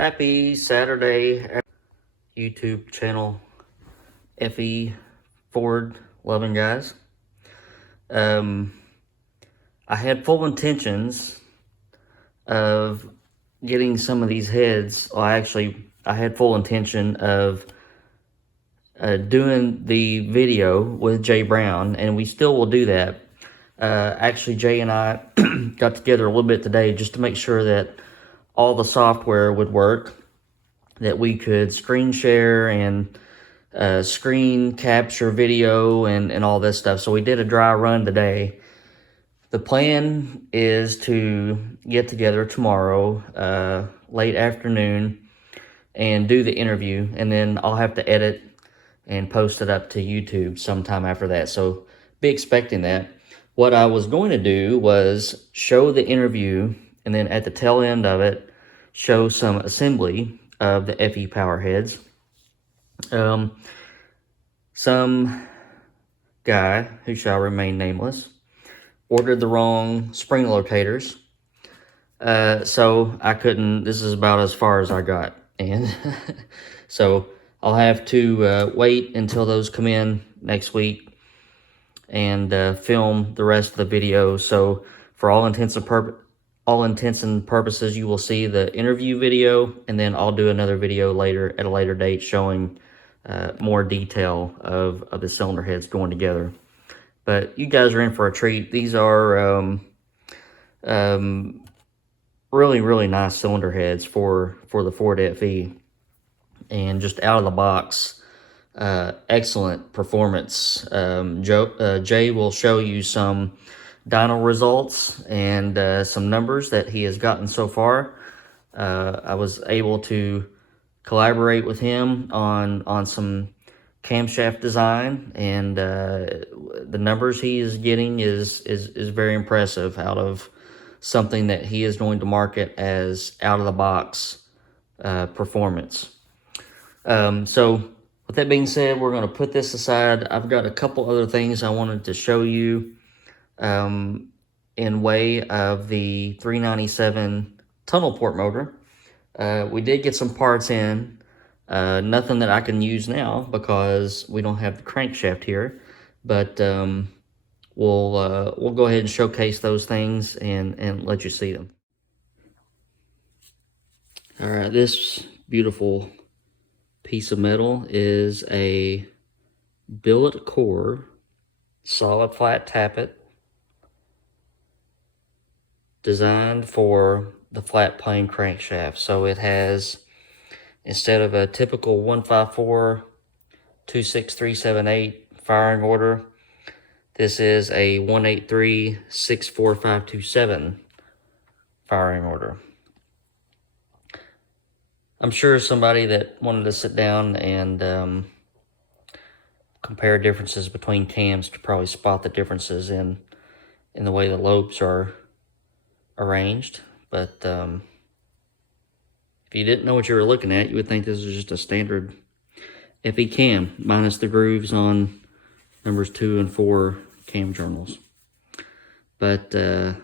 Happy Saturday, YouTube channel, FE Ford loving guys. I had full intentions of getting some of these heads. Well, I had full intention of doing the video with Jay Brown, and we still will do that. Actually, Jay and I got together a little bit today just to make sure that all the software would work, that we could screen share and screen capture video and all this stuff. So we did a dry run today. The plan is to get together tomorrow, late afternoon, and do the interview, and then I'll have to edit and post it up to YouTube sometime after that. So be expecting that. What I was going to do was show the interview, and then at the tail end of it, show some assembly of the FE power heads. Some guy, who shall remain nameless, ordered the wrong spring locators. So I couldn't, this is about as far as I got. And so I'll have to wait until those come in next week and film the rest of the video. So for all intents and purposes, you will see the interview video, and then I'll do another video later at a later date showing more detail of the cylinder heads going together. But you guys are in for a treat. These are really, really nice cylinder heads for the Ford FE, and just out of the box, excellent performance. Jay will show you some dyno results and some numbers that he has gotten so far. I was able to collaborate with him on some camshaft design, and the numbers he is getting is very impressive out of something that he is going to market as out of the box performance. So with that being said, we're going to put this aside. I've got a couple other things I wanted to show you in way of the 397 tunnel port motor. We did get some parts in, nothing that I can use now because we don't have the crankshaft here, but we'll go ahead and showcase those things and let you see them. All right, this beautiful piece of metal is a billet core solid flat tappet designed for the flat plane crankshaft. So it has, instead of a typical 154 26378 firing order, this is a 183 64527 firing order. I'm sure somebody that wanted to sit down and compare differences between cams could probably spot the differences in the way the lobes are arranged. But if you didn't know what you were looking at, you would think this was just a standard FE cam minus the grooves on numbers 2 and 4 cam journals. But to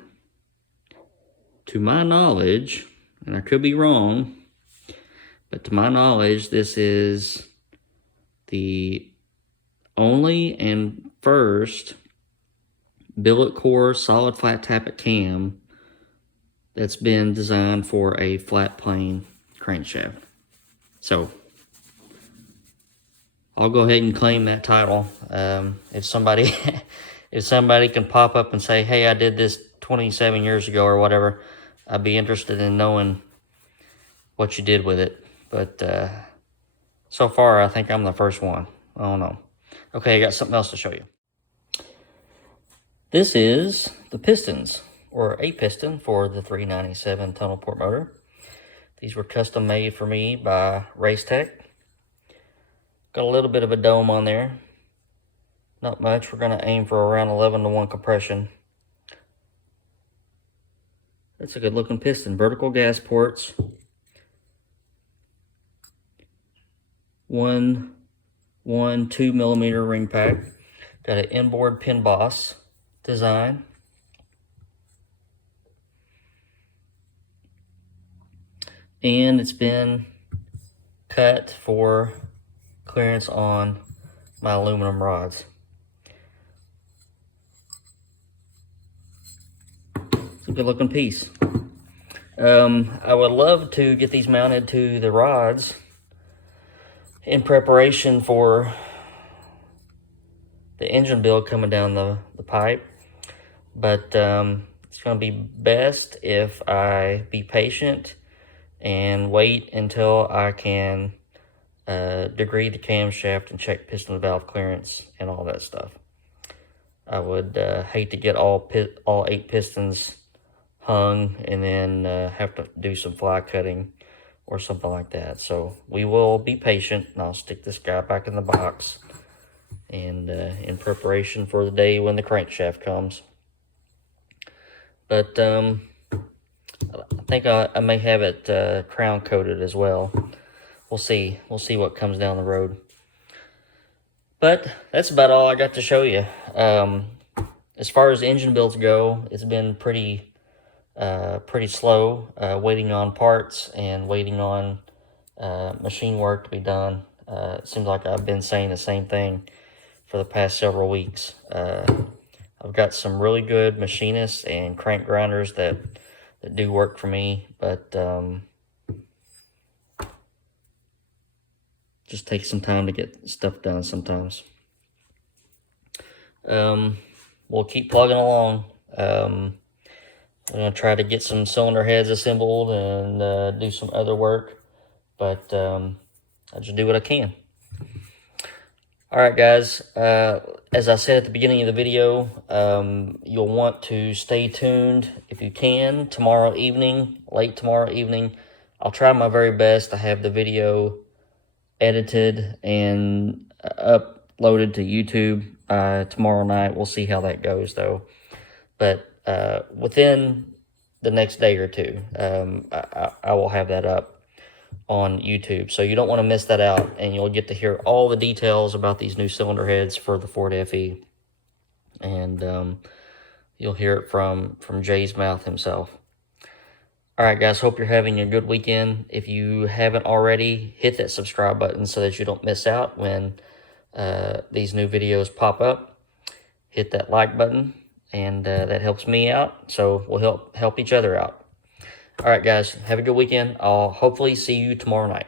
my knowledge, and I could be wrong, but to my knowledge, this is the only and first billet core solid flat tappet cam that's been designed for a flat plane crankshaft. So I'll go ahead and claim that title. If somebody can pop up and say, hey, I did this 27 years ago or whatever, I'd be interested in knowing what you did with it. But so far, I think I'm the first one. I don't know. Okay, I got something else to show you. This is the Pistons, or a piston for the 397 tunnel port motor. These were custom made for me by Racetech. Got a little bit of a dome on there. Not much. We're going to aim for around 11-to-1 compression. That's a good looking piston. Vertical gas ports. 2 millimeter ring pack. Got an inboard pin boss design. and it's been cut for clearance on my aluminum rods. It's a good looking piece. I would love to get these mounted to the rods in preparation for the engine build coming down the pipe, but it's going to be best if I be patient and wait until I can degree the camshaft and check piston valve clearance and all that stuff. I would hate to get all 8 pistons hung and then have to do some fly cutting or something like that. So we will be patient, and I'll stick this guy back in the box and in preparation for the day when the crankshaft comes. But I think I may have it crown coated as well. We'll see what comes down the road. But that's about all I got to show you. As far as engine builds go, it's been pretty slow, waiting on parts and waiting on machine work to be done. It seems like I've been saying the same thing for the past several weeks. I've got some really good machinists and crank grinders that do work for me, but just takes some time to get stuff done sometimes. We'll keep plugging along. I'm going to try to get some cylinder heads assembled and do some other work, but I just do what I can. All right, guys, as I said at the beginning of the video, you'll want to stay tuned if you can. Tomorrow evening, late tomorrow evening, I'll try my very best to have the video edited and uploaded to YouTube tomorrow night. We'll see how that goes, though. But within the next day or two, I will have that up on YouTube. So you don't want to miss that out, and you'll get to hear all the details about these new cylinder heads for the Ford FE. And you'll hear it from Jay's mouth himself. All right, guys, hope you're having a good weekend. If you haven't already, hit that subscribe button so that you don't miss out when these new videos pop up. Hit that like button, and that helps me out, so we'll help each other out. All right, guys, have a good weekend. I'll hopefully see you tomorrow night.